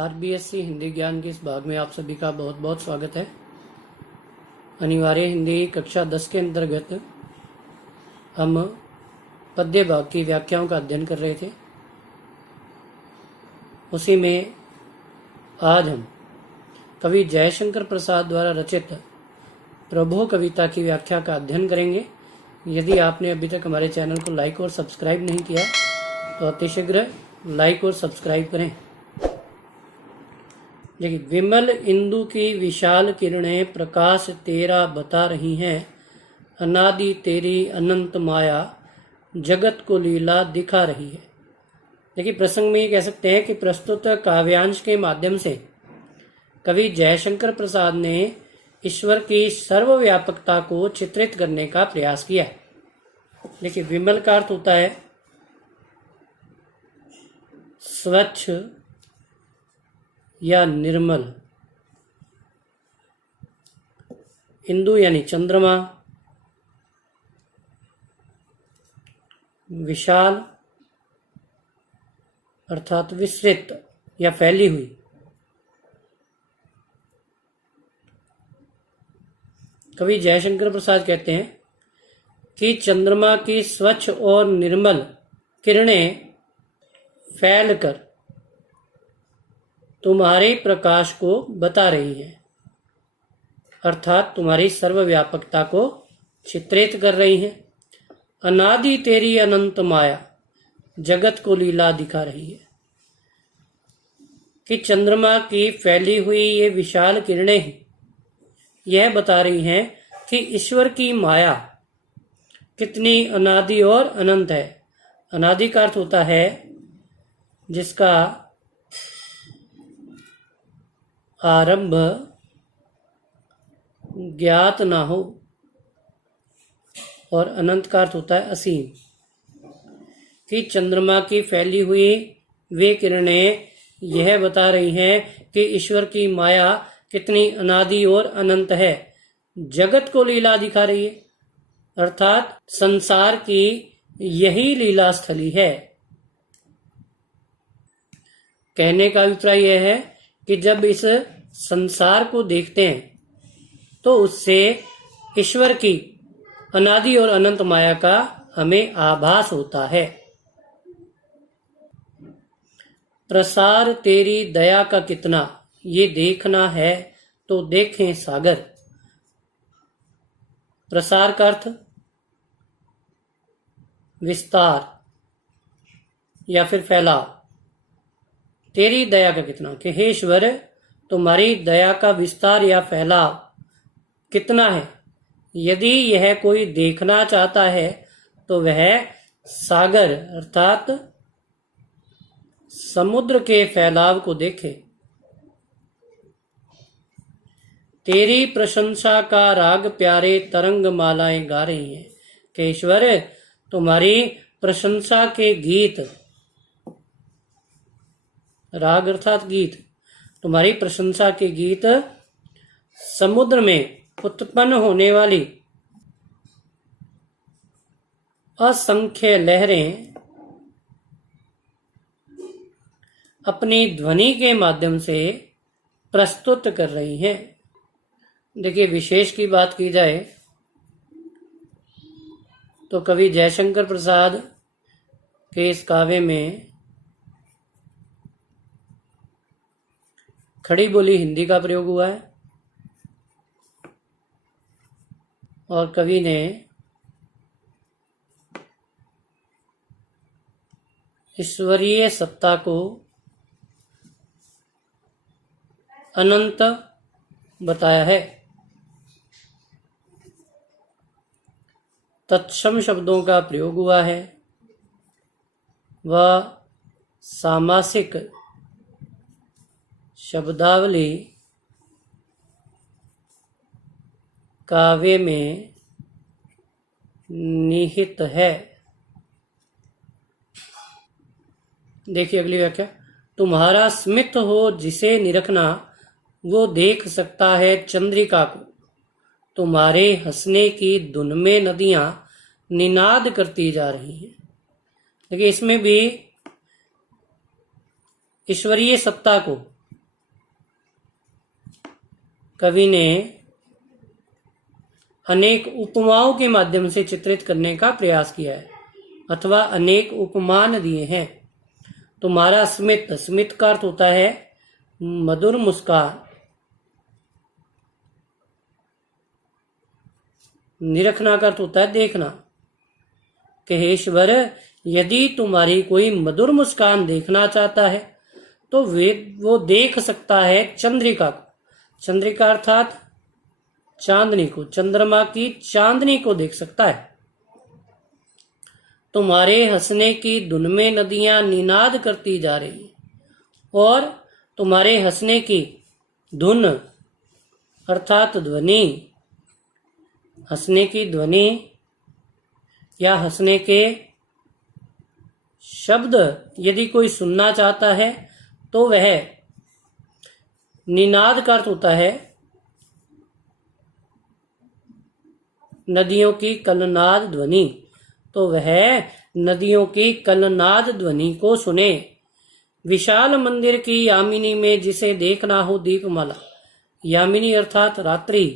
RBSC Hindi ज्ञान के इस भाग में आप सभी का बहुत बहुत स्वागत है। अनिवार्य हिंदी कक्षा 10 के अंतर्गत हम पद्य भाग की व्याख्याओं का अध्ययन कर रहे थे। उसी में आज हम कवि जयशंकर प्रसाद द्वारा रचित प्रभो कविता की व्याख्या का अध्ययन करेंगे। यदि आपने अभी तक हमारे चैनल को लाइक और सब्सक्राइब नहीं किया तो अतिशीघ्र लाइक और सब्सक्राइब करें। देखिए, विमल इंदु की विशाल किरणें प्रकाश तेरा बता रही हैं, अनादि तेरी अनंत माया जगत को लीला दिखा रही है। देखिए, प्रसंग में ये कह सकते हैं कि प्रस्तुत काव्यांश के माध्यम से कवि जयशंकर प्रसाद ने ईश्वर की सर्वव्यापकता को चित्रित करने का प्रयास किया है। देखिए, विमल का अर्थ होता है स्वच्छ या निर्मल, इंदु यानी चंद्रमा, विशाल अर्थात विस्तृत या फैली हुई, कवि जयशंकर प्रसाद कहते हैं कि चंद्रमा की स्वच्छ और निर्मल किरणें फैलकर तुम्हारे प्रकाश को बता रही हैं, अर्थात तुम्हारी सर्वव्यापकता को चित्रित कर रही हैं। अनादि तेरी अनंत माया जगत को लीला दिखा रही है कि चंद्रमा की फैली हुई ये विशाल किरणें यह बता रही हैं कि ईश्वर की माया कितनी अनादि और अनंत है। अनादि का अर्थ होता है जिसका आरंभ ज्ञात ना हो, और अनंत का अर्थ होता है असीम। कि चंद्रमा की फैली हुई वे किरणें यह बता रही हैं कि ईश्वर की माया कितनी अनादि और अनंत है, जगत को लीला दिखा रही है, अर्थात संसार की यही लीला स्थली है। कहने का अभिप्राय यह है कि जब इस संसार को देखते हैं तो उससे ईश्वर की अनादि और अनंत माया का हमें आभास होता है। प्रसार तेरी दया का कितना ये देखना है तो देखें सागर। प्रसार का अर्थ विस्तार या फिर फैलाव। तेरी दया का कितना, कि हे ईश्वर तुम्हारी दया का विस्तार या फैलाव कितना है। यदि यह कोई देखना चाहता है तो वह सागर अर्थात समुद्र के फैलाव को देखे। तेरी प्रशंसा का राग प्यारे तरंग मालाएं गा रही हैं, कि ईश्वर तुम्हारी प्रशंसा के गीत, राग अर्थात गीत, तुम्हारी प्रशंसा के गीत समुद्र में उत्पन्न होने वाली असंख्य लहरें अपनी ध्वनि के माध्यम से प्रस्तुत कर रही हैं। देखिए, विशेष की बात की जाए तो कवि जयशंकर प्रसाद के इस काव्य में खड़ी बोली हिंदी का प्रयोग हुआ है और कवि ने ईश्वरीय सत्ता को अनंत बताया है। तत्सम शब्दों का प्रयोग हुआ है। वह सामासिक शब्दावली काव्य में निहित है। देखिए अगली व्याख्या। तुम्हारा स्मित हो जिसे निरखना वो देख सकता है चंद्रिका को, तुम्हारे हंसने की धुन में नदियां निनाद करती जा रही हैं। देखिए, इसमें भी ईश्वरीय सत्ता को कवि ने अनेक उपमाओं के माध्यम से चित्रित करने का प्रयास किया है अथवा अनेक उपमान दिए हैं। तुम्हारा स्मित, स्मित का अर्थ होता है मधुर मुस्कान। निरखना का अर्थ होता है देखना। कहेश्वर, यदि तुम्हारी कोई मधुर मुस्कान देखना चाहता है तो वो देख सकता है चंद्रिका को। चंद्रिका अर्थात चांदनी को, चंद्रमा की चांदनी को देख सकता है। तुम्हारे हंसने की धुन में नदियां निनाद करती जा रही है और तुम्हारे हंसने की धुन अर्थात ध्वनि, हंसने की ध्वनि या हंसने के शब्द यदि कोई सुनना चाहता है तो वह निनाद का अर्थ होता है नदियों की कलनाद ध्वनि, तो वह नदियों की कलनाद ध्वनि को सुने। विशाल मंदिर की यामिनी में जिसे देखना हो दीपमाला, यामिनी अर्थात रात्रि,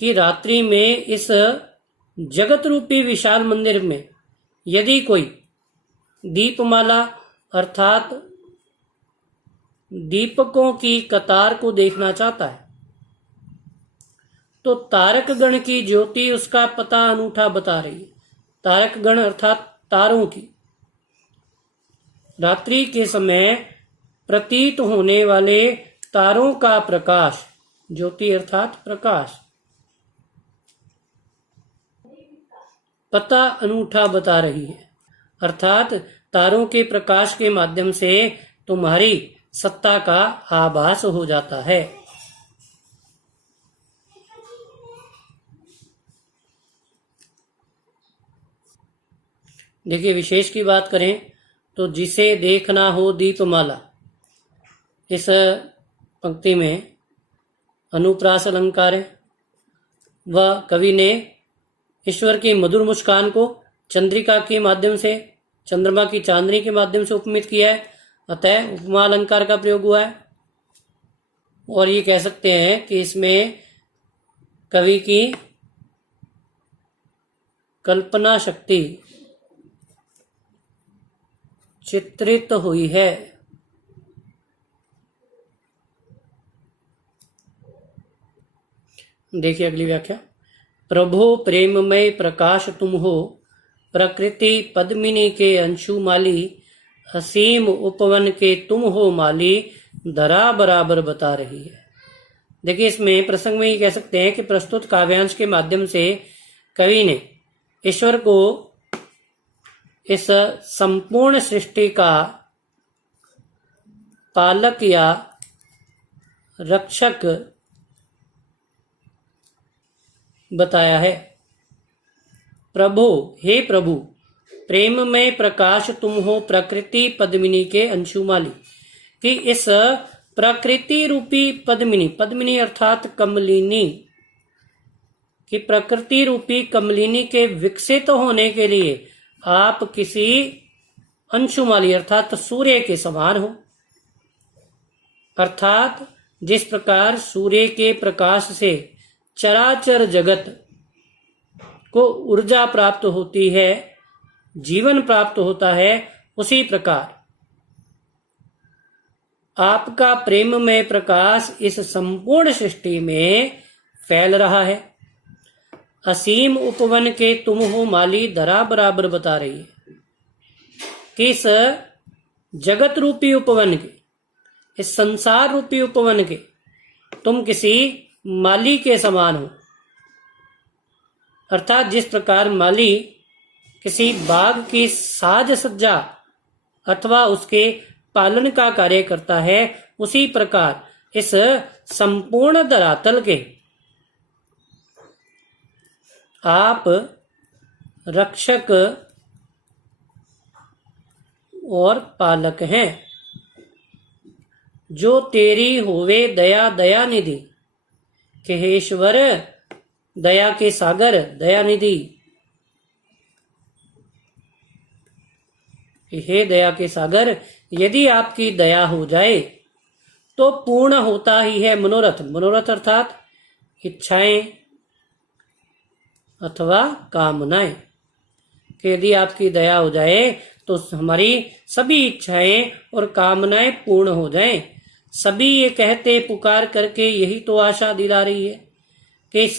कि रात्रि में इस जगत रूपी विशाल मंदिर में यदि कोई दीपमाला अर्थात दीपकों की कतार को देखना चाहता है तो तारक गण की ज्योति उसका पता अनूठा बता रही है। तारक गण अर्थात तारों की, रात्रि के समय प्रतीत होने वाले तारों का प्रकाश, ज्योति अर्थात प्रकाश, पता अनूठा बता रही है। अर्थात तारों के प्रकाश के माध्यम से तुम्हारी सत्ता का आभास हो जाता है। देखिए, विशेष की बात करें तो जिसे देखना हो दीपमाला, इस पंक्ति में अनुप्रास अलंकार है। वह कवि ने ईश्वर की मधुर मुस्कान को चंद्रिका के माध्यम से, चंद्रमा की चांदनी के माध्यम से उपमित किया है, अतः उपमा अलंकार का प्रयोग हुआ है। और ये कह सकते हैं कि इसमें कवि की कल्पना शक्ति चित्रित हुई है। देखिए अगली व्याख्या। प्रभो प्रेममय प्रकाश तुम हो, प्रकृति पद्मिनी के अंशुमाली, असीम उपवन के तुम हो माली, धरा बराबर बता रही है। देखिए, इसमें प्रसंग में ये कह सकते हैं कि प्रस्तुत काव्यांश के माध्यम से कवि ने ईश्वर को इस संपूर्ण सृष्टि का पालक या रक्षक बताया है। प्रभु, हे प्रभु, प्रेम में प्रकाश तुम हो, प्रकृति पद्मिनी के अंशुमाली, कि इस प्रकृति रूपी पद्मिनी, पद्मिनी अर्थात कमलिनी, कि प्रकृति रूपी कमलिनी के विकसित होने के लिए आप किसी अंशुमाली अर्थात सूर्य के समान हो। अर्थात जिस प्रकार सूर्य के प्रकाश से चराचर जगत को ऊर्जा प्राप्त होती है, जीवन प्राप्त होता है, उसी प्रकार आपका प्रेममय प्रकाश इस संपूर्ण सृष्टि में फैल रहा है। असीम उपवन के तुम हो माली, धरा बराबर बता रही है कि इस जगत रूपी उपवन के, इस संसार रूपी उपवन के तुम किसी माली के समान हो। अर्थात जिस प्रकार माली किसी बाग की साज सज्जा अथवा उसके पालन का कार्य करता है, उसी प्रकार इस संपूर्ण धरातल के आप रक्षक और पालक हैं। जो तेरी होवे दया दया निधि, केहेश्वर दया के सागर, दया निधि, हे दया के सागर, यदि आपकी दया हो जाए तो पूर्ण होता ही है मनोरथ। मनोरथ अर्थात इच्छाएं अथवा कामनाएं, कि यदि आपकी दया हो जाए तो हमारी सभी इच्छाएं और कामनाएं पूर्ण हो जाएं। सभी ये कहते पुकार करके यही तो आशा दिला रही है कि इस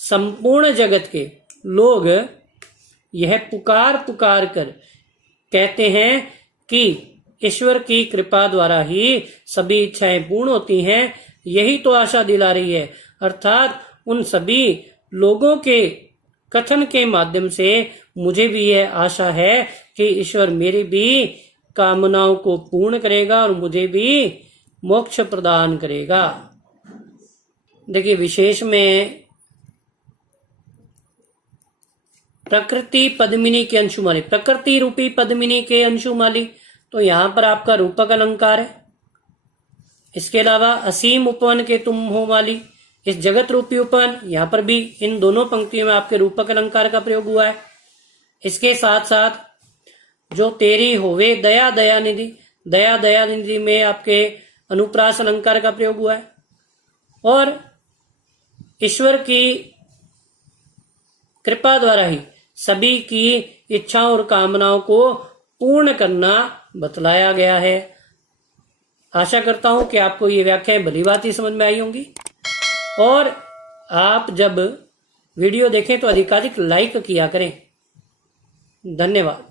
संपूर्ण जगत के लोग यह पुकार पुकार कर कहते हैं कि ईश्वर की कृपा द्वारा ही सभी इच्छाएं पूर्ण होती हैं। यही तो आशा दिला रही है, अर्थात उन सभी लोगों के कथन के माध्यम से मुझे भी यह आशा है कि ईश्वर मेरी भी कामनाओं को पूर्ण करेगा और मुझे भी मोक्ष प्रदान करेगा। देखिए, विशेष में प्रकृति पद्मिनी के अंशुमाली, प्रकृति रूपी पद्मिनी के अंशुमाली, तो यहां पर आपका रूपक अलंकार है। इसके अलावा असीम उपवन के तुम हो माली, इस जगत रूपी उपवन, यहां पर भी इन दोनों पंक्तियों में आपके रूपक अलंकार का प्रयोग हुआ है। इसके साथ साथ जो तेरी होवे दया दयानिधि, दया दयानिधि में आपके अनुप्रास अलंकार का प्रयोग हुआ है। और ईश्वर की कृपा द्वारा ही सभी की इच्छाओं और कामनाओं को पूर्ण करना बतलाया गया है। आशा करता हूं कि आपको ये व्याख्याएं भली बात ही समझ में आई होंगी, और आप जब वीडियो देखें तो अधिकाधिक लाइक किया करें। धन्यवाद।